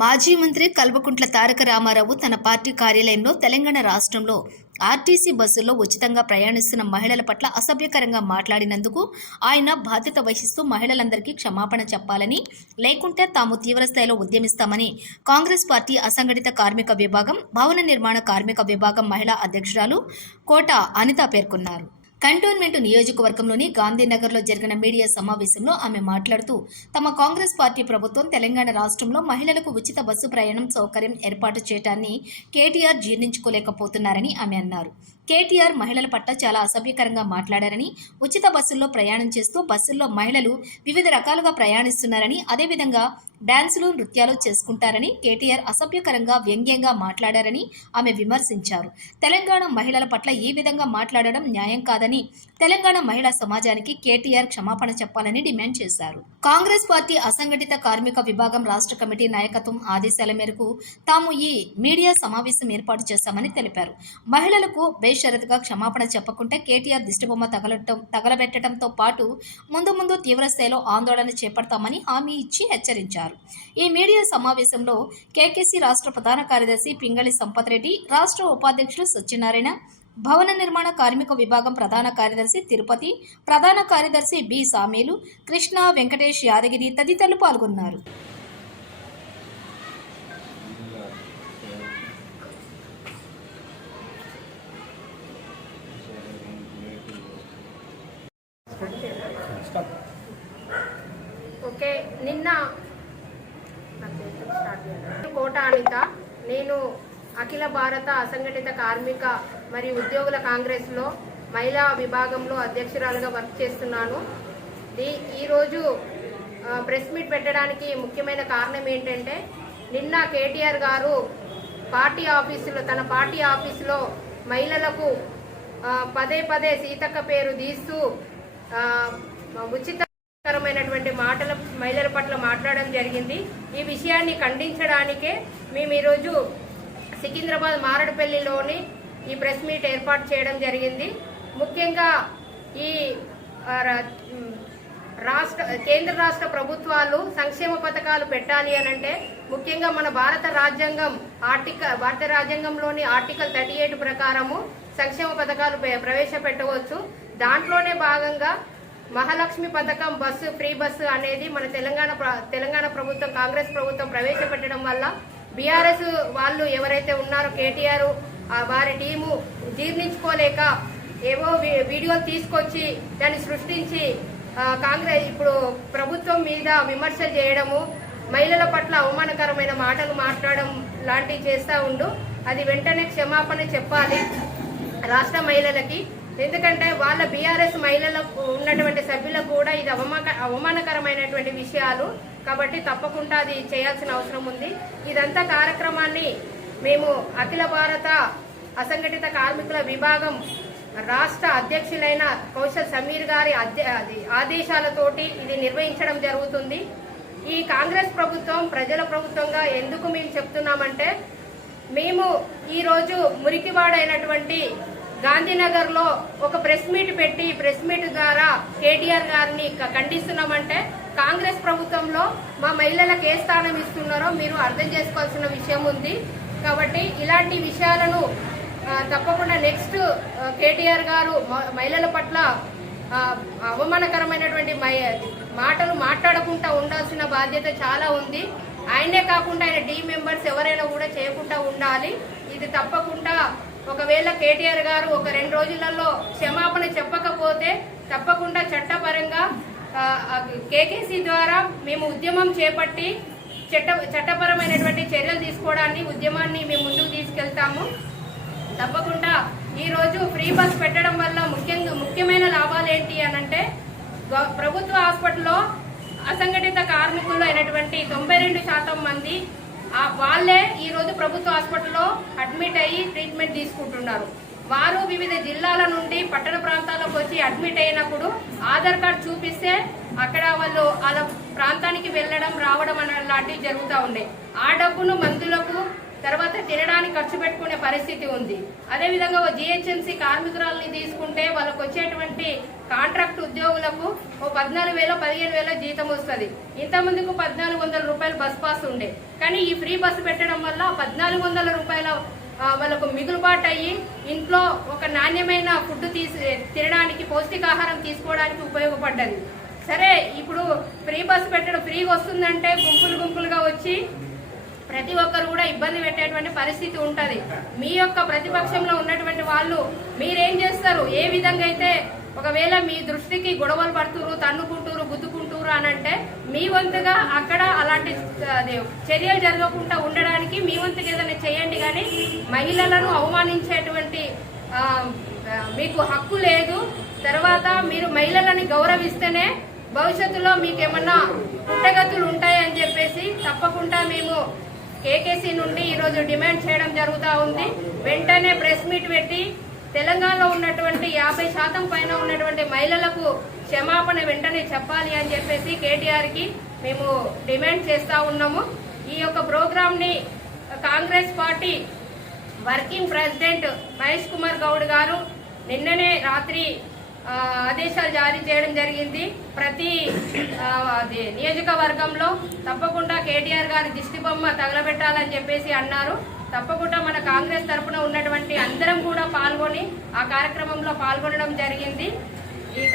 మాజీ మంత్రి కల్వకుంట్ల తారక రామారావు తన పార్టీ కార్యాలయంలో తెలంగాణ రాష్ట్రంలో ఆర్టీసీ బస్సుల్లో ఉచితంగా ప్రయాణిస్తున్న మహిళల పట్ల అసభ్యకరంగా మాట్లాడినందుకు ఆయన బాధ్యత వహిస్తూ మహిళలందరికీ క్షమాపణ చెప్పాలని, లేకుంటే తాము తీవ్రస్థాయిలో ఉద్యమిస్తామని కాంగ్రెస్ పార్టీ అసంఘటిత కార్మిక విభాగం, భవన నిర్మాణ కార్మిక విభాగం మహిళా అధ్యక్షురాలు కోట అనిత పేర్కొన్నారు. కంటోన్మెంట్ నియోజకవర్గంలోని గాంధీనగర్లో జరిగిన మీడియా సమావేశంలో ఆమె మాట్లాడుతూ, తమ కాంగ్రెస్ పార్టీ ప్రభుత్వం తెలంగాణ రాష్ట్రంలో మహిళలకు ఉచిత బస్సు ప్రయాణం సౌకర్యం ఏర్పాటు చేయడాన్ని కేటీఆర్ జీర్ణించుకోలేకపోతున్నారని ఆమె అన్నారు. కేటీఆర్ మహిళల పట్ల చాలా అసభ్యకరంగా మాట్లాడారని, ఉచిత బస్సుల్లో ప్రయాణం చేస్తూ బస్సుల్లో మహిళలు వివిధ రకాలుగా ప్రయాణిస్తున్నారని, అదేవిధంగా డాన్సులు, నృత్యాలు చేసుకుంటారని కేటీఆర్ అసభ్యకరంగా, వ్యంగ్యంగా మాట్లాడారని ఆమె విమర్శించారు. తెలంగాణ మహిళల పట్ల ఈ విధంగా మాట్లాడడం న్యాయం కాదని, తెలంగాణ మహిళా సమాజానికి కేటీఆర్ క్షమాపణ చెప్పాలని డిమాండ్ చేశారు. కాంగ్రెస్ పార్టీ అసంఘటిత కార్మిక విభాగం రాష్ట్ర కమిటీ నాయకత్వం ఆదేశాల మేరకు తాము ఈ మీడియా సమావేశం ఏర్పాటు చేశామని తెలిపారు. మహిళలకు బేషరతుగా క్షమాపణ చెప్పకుంటే కేటీఆర్ దిష్టిబొమ్మ తగలబెట్టడంతో పాటు ముందు తీవ్రస్థాయిలో ఆందోళన చేపడతామని హామీ ఇచ్చి హెచ్చరించారు. ఈ మీడియా సమావేశంలో కేకేసీ రాష్ట్ర ప్రధాన కార్యదర్శి పింగళి సంపత్ రెడ్డి, రాష్ట్ర ఉపాధ్యక్షులు సత్యనారాయణ, భవన నిర్మాణ కార్మిక విభాగం ప్రధాన కార్యదర్శి తిరుపతి, ప్రధాన కార్యదర్శి బి సామీలు, కృష్ణ, వెంకటేష్ యాదగిరి తదితరులు పాల్గొన్నారు. ఓకే, నిన్న కోట అనిత, నేను అఖిల భారత అసంఘటిత కార్మిక మరియు ఉద్యోగుల కాంగ్రెస్లో మహిళా విభాగంలో అధ్యక్షురాలుగా వర్క్ చేస్తున్నాను. ఈరోజు ప్రెస్ మీట్ పెట్టడానికి ముఖ్యమైన కారణం ఏంటంటే, నిన్న కేటీఆర్ గారు తన పార్టీ ఆఫీసులో మహిళలకు పదే సీతక్క పేరు తీస్తూ ఉచితకరమైనటువంటి మాటలు మహిళల పట్ల మాట్లాడడం జరిగింది. ఈ విషయాన్ని ఖండించడానికే మేము ఈరోజు సికింద్రాబాద్ మారడపల్లిలోని ఈ ప్రెస్ మీట్ ఏర్పాటు చేయడం జరిగింది. ముఖ్యంగా ఈ కేంద్ర రాష్ట్ర ప్రభుత్వాలు సంక్షేమ పథకాలు పెట్టాలి అనంటే, ముఖ్యంగా మన భారత రాజ్యాంగంలోని ఆర్టికల్ 38 ప్రకారము సంక్షేమ పథకాలు ప్రవేశపెట్టవచ్చు. దాంట్లోనే భాగంగా మహాలక్ష్మి పథకం, ఫ్రీ బస్సు అనేది మన తెలంగాణ ప్రభుత్వం, కాంగ్రెస్ ప్రభుత్వం ప్రవేశపెట్టడం వల్ల బీఆర్ఎస్ వాళ్ళు ఎవరైతే ఉన్నారో కేటీఆర్ వారి టీము జీర్ణించుకోలేక ఏవో వీడియోలు తీసుకొచ్చి దాన్ని సృష్టించి కాంగ్రెస్ ఇప్పుడు ప్రభుత్వం మీద విమర్శలు చేయడము, మహిళల పట్ల అవమానకరమైన మాటలు మాట్లాడడం లాంటివి చేస్తూ ఉండు. అది వెంటనే క్షమాపణ చెప్పాలి రాష్ట్ర మహిళలకి. ఎందుకంటే వాళ్ళ బీఆర్ఎస్ మహిళలకు ఉన్నటువంటి సభ్యులకు కూడా ఇది అవమానకరమైనటువంటి విషయాలు కాబట్టి తప్పకుండా అది చేయాల్సిన అవసరం ఉంది. ఇదంతా కార్యక్రమాన్ని మేము అఖిల భారత అసంఘటిత కార్మికుల విభాగం రాష్ట్ర అధ్యక్షులైన కౌశల్ సమీర్ గారి ఆదేశాలతోటి ఇది నిర్వహించడం జరుగుతుంది. ఈ కాంగ్రెస్ ప్రభుత్వం ప్రజల ప్రభుత్వంగా ఎందుకు మేము చెప్తున్నామంటే, మేము ఈరోజు మురికివాడైనటువంటి గాంధీనగర్ లో ఒక ప్రెస్ మీట్ పెట్టి ప్రెస్ మీట్ ద్వారా కేటీఆర్ గారిని ఖండిస్తున్నామంటే, కాంగ్రెస్ ప్రభుత్వంలో మా మహిళలకు ఏ స్థానం ఇస్తున్నారో మీరు అర్థం చేసుకోవాల్సిన విషయం ఉంది. కాబట్టి ఇలాంటి విషయాలను తప్పకుండా నెక్స్ట్ కేటీఆర్ గారు మహిళల పట్ల అవమానకరమైనటువంటి మాటలు మాట్లాడకుండా ఉండాల్సిన బాధ్యత చాలా ఉంది. ఆయనే కాకుండా ఆయన టీం మెంబర్స్ ఎవరైనా కూడా చేయకుండా ఉండాలి. ఇది తప్పకుండా ఒకవేళ కేటీఆర్ గారు ఒక 2 రోజులలో క్షమాపణ చెప్పకపోతే తప్పకుండా చట్టపరంగా కేకేసీ ద్వారా మేము ఉద్యమం చేపట్టి చట్టపరమైనటువంటి చర్యలు తీసుకోవడాన్ని ఉద్యమాన్ని మేము ముందుకు తీసుకెళ్తాము. తప్పకుండా ఈరోజు ఫ్రీ బస్ పెట్టడం వల్ల ముఖ్యమైన లాభాలు ఏంటి అనంటే, ప్రభుత్వ హాస్పిటల్లో అసంఘటిత కార్మికులు అయినటువంటి 92% మంది వాళ్ళే ఈరోజు ప్రభుత్వ హాస్పిటల్లో అడ్మిట్ అయ్యి ట్రీట్మెంట్ తీసుకుంటున్నారు. వారు వివిధ జిల్లాల నుండి పట్టణ ప్రాంతాలకు వచ్చి అడ్మిట్ అయినప్పుడు ఆధార్ కార్డు చూపిస్తే అక్కడ వాళ్ళు వాళ్ళ ప్రాంతానికి వెళ్ళడం రావడం లాంటివి జరుగుతూ ఉన్నాయి. ఆ డబ్బును మందులకు తర్వాత తినడానికి ఖర్చు పెట్టుకునే పరిస్థితి ఉంది. అదేవిధంగా జిహెచ్ఎంసీ కార్మికురాలని తీసుకుంటే వాళ్ళకు వచ్చేటువంటి కాంట్రాక్ట్ ఉద్యోగులకు ఓ 14,000 15,000 జీతం వస్తుంది. ఇంతమందికి 1,400 రూపాయలు బస్ పాస్ ఉండే, కానీ ఈ ఫ్రీ బస్సు పెట్టడం వల్ల 1,400 రూపాయల వాళ్ళకు మిగులుబాటు అయ్యి ఇంట్లో ఒక నాణ్యమైన ఫుడ్ తినడానికి పౌష్టికాహారం తీసుకోవడానికి ఉపయోగపడ్డది. సరే, ఇప్పుడు ఫ్రీ బస్సు పెట్టడం ఫ్రీగా వస్తుందంటే గుంపులుగా వచ్చి ప్రతి ఒక్కరు కూడా ఇబ్బంది పెట్టేటువంటి పరిస్థితి ఉంటది. మీ యొక్క ప్రతిపక్షంలో ఉన్నటువంటి వాళ్ళు మీరేం చేస్తారు? ఏ విధంగా అయితే ఒకవేళ మీ దృష్టికి గొడవలు పడుతురు, తన్నుకుంటూరు, గుద్దుకుంటూరు అని అంటే మీ వంతుగా అక్కడ అలాంటి చర్యలు జరగకుండా ఉండడానికి మీ వంతుగా ఏదైనా చేయండి. కానీ మహిళలను అవమానించేటువంటి మీకు హక్కు లేదు. తర్వాత మీరు మహిళలని గౌరవిస్తేనే భవిష్యత్తులో మీకేమన్నా పుట్టగతులు ఉంటాయని చెప్పేసి తప్పకుండా మేము కేకేసీ నుండి ఈరోజు డిమాండ్ చేయడం జరుగుతూ ఉంది. వెంటనే ప్రెస్ మీట్ పెట్టి తెలంగాణలో ఉన్నటువంటి 50% పైన ఉన్నటువంటి మహిళలకు క్షమాపణ వెంటనే చెప్పాలి అని చెప్పేసి కేటీఆర్కి మేము డిమాండ్ చేస్తూ ఉన్నాము. ఈ యొక్క ప్రోగ్రామ్ని Congress party working president Mahesh Kumar Goud గారు నిన్ననే రాత్రి ఆదేశాలు జారీ చేయడం జరిగింది. ప్రతి నియోజకవర్గంలో తప్పకుండా కేటీఆర్ గారి దిష్టి బొమ్మ తగలబెట్టాలని చెప్పేసి అన్నారు. తప్పకుండా మన కాంగ్రెస్ తరఫున ఉన్నటువంటి అందరం కూడా పాల్గొని ఆ కార్యక్రమంలో పాల్గొనడం జరిగింది. ఈ